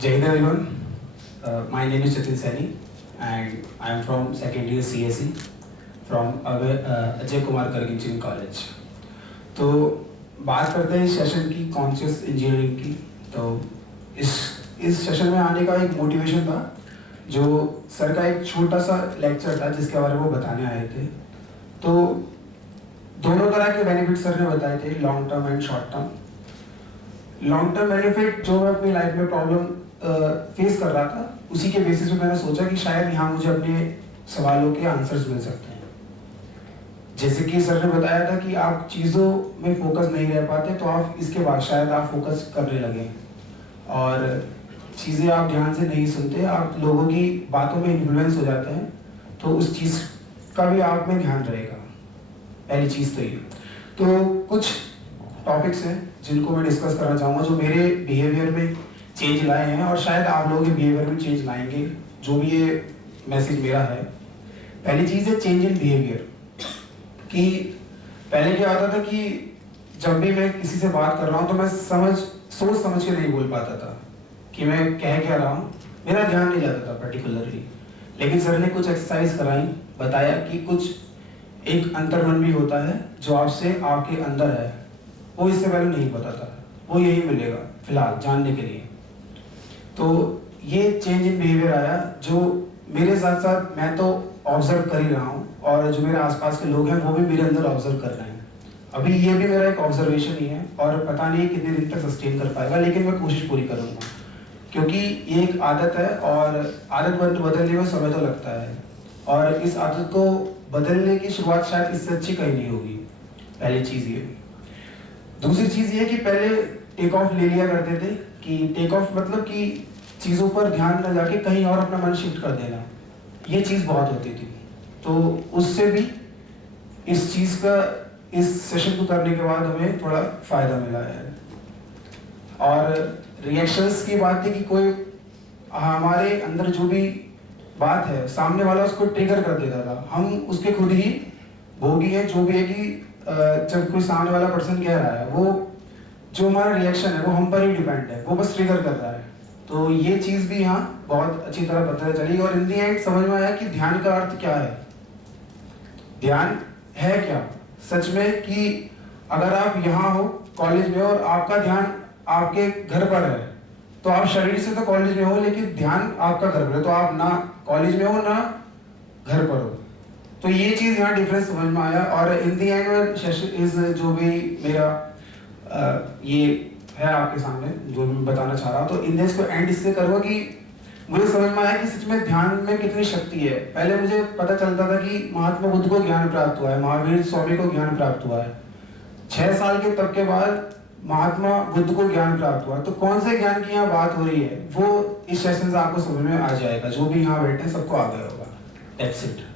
Jai Hind everyone. My name is Chitin Saini and I am from second year CSE from Ajay Kumar Karginching College. तो बात करते हैं इस session की conscious engineering की। तो इस सेशन में आने का एक मोटिवेशन था, जो सर का एक छोटा सा लेक्चर था जिसके बारे में वो बताने आए थे। तो दोनों तरह के बेनिफिट सर ने बताए थे, long term and short term. Long term benefit जो मैं अपनी लाइफ में प्रॉब्लम फेस कर रहा था, उसी के बेसिस पे मैंने सोचा कि शायद यहाँ मुझे अपने सवालों के आंसर्स मिल सकते हैं। जैसे कि सर ने बताया था कि आप चीज़ों में फोकस नहीं रह पाते, तो आप इसके बाद शायद आप फोकस करने लगे और चीज़ें आप ध्यान से नहीं सुनते, आप लोगों की बातों में इन्फ्लुएंस हो जाते हैं, तो उस चीज़ का भी आप में ध्यान रहेगा। पहली चीज़ तो ये। तो कुछ टॉपिक्स हैं जिनको मैं डिस्कस करना चाहूँगा, जो मेरे बिहेवियर में चेंज लाए हैं और शायद आप लोगों के बिहेवियर में चेंज लाएंगे, जो भी ये मैसेज मेरा है। पहली चीज़ है चेंज इन बिहेवियर। कि पहले क्या होता था कि जब भी मैं किसी से बात कर रहा हूँ तो मैं सोच समझ के नहीं बोल पाता था कि मैं कह क्या रहा हूँ, मेरा ध्यान नहीं जाता था पर्टिकुलरली। लेकिन सर ने कुछ एक्सरसाइज कराई, बताया कि कुछ एक अंतर्मन भी होता है जो आपसे आपके अंदर है, वो इससे पहले नहीं पता था, वो यही मिलेगा फिलहाल जानने के लिए। तो ये चेंज इन बिहेवियर आया, जो मेरे साथ साथ मैं तो ऑब्जर्व कर ही रहा हूँ और जो मेरे आसपास के लोग हैं वो भी मेरे अंदर ऑब्जर्व कर रहे हैं। अभी ये भी मेरा एक ऑब्जर्वेशन ही है और पता नहीं कितने दिन तक सस्टेन कर पाएगा, लेकिन मैं कोशिश पूरी करूँगा, क्योंकि ये एक आदत है और आदत बदलने में समय तो लगता है और इस आदत को बदलने की शुरुआत शायद इससे अच्छी कहीं नहीं होगी। पहली चीज़ ये। दूसरी चीज़ ये कि पहले टेक ऑफ ले लिया करते थे, कि टेक ऑफ मतलब कि चीज़ों पर ध्यान न जाके कहीं और अपना मन शिफ्ट कर देना, ये चीज़ बहुत होती थी। तो उससे भी इस चीज़ का, इस सेशन को करने के बाद हमें थोड़ा फ़ायदा मिला है। और रिएक्शंस की बात है कि कोई हमारे अंदर जो भी बात है, सामने वाला उसको ट्रिगर कर देता था, हम उसके खुद ही भोगी हैं। जो भी है कि जब कोई सामने वाला पर्सन कह रहा है, वो जो हमारा रिएक्शन है वो हम पर ही डिपेंड है, वो बस ट्रिगर कर रहा है। तो ये चीज़ भी यहाँ बहुत अच्छी तरह पता चली और इन दी एंड समझ में आया कि ध्यान का अर्थ क्या है, ध्यान है क्या सच में। कि अगर आप यहाँ हो कॉलेज में और आपका ध्यान आपके घर पर है, तो आप शरीर से तो कॉलेज में हो लेकिन ध्यान आपका घर पर है, तो आप ना कॉलेज में हो ना घर पर हो। तो ये चीज़ यहाँ डिफरेंस समझ में आया। और इन दी एंड सेशन जो भी मेरा ये है आपके सामने जो मैं बताना चाह रहा हूँ, तो इन इसको एंड इससे करूँगा कि मुझे समझ में आया कि सच में ध्यान में कितनी शक्ति है। पहले मुझे पता चलता था कि महात्मा बुद्ध को ज्ञान प्राप्त हुआ है, महावीर स्वामी को ज्ञान प्राप्त हुआ है, 6 साल के तब के बाद महात्मा बुद्ध को ज्ञान प्राप्त हुआ। तो कौन से ज्ञान की यहाँ बात हो रही है, वो इस सेशन से आपको समझ में आ जाएगा। जो भी यहाँ बैठे हैं सबको आ गया होगा। That's it.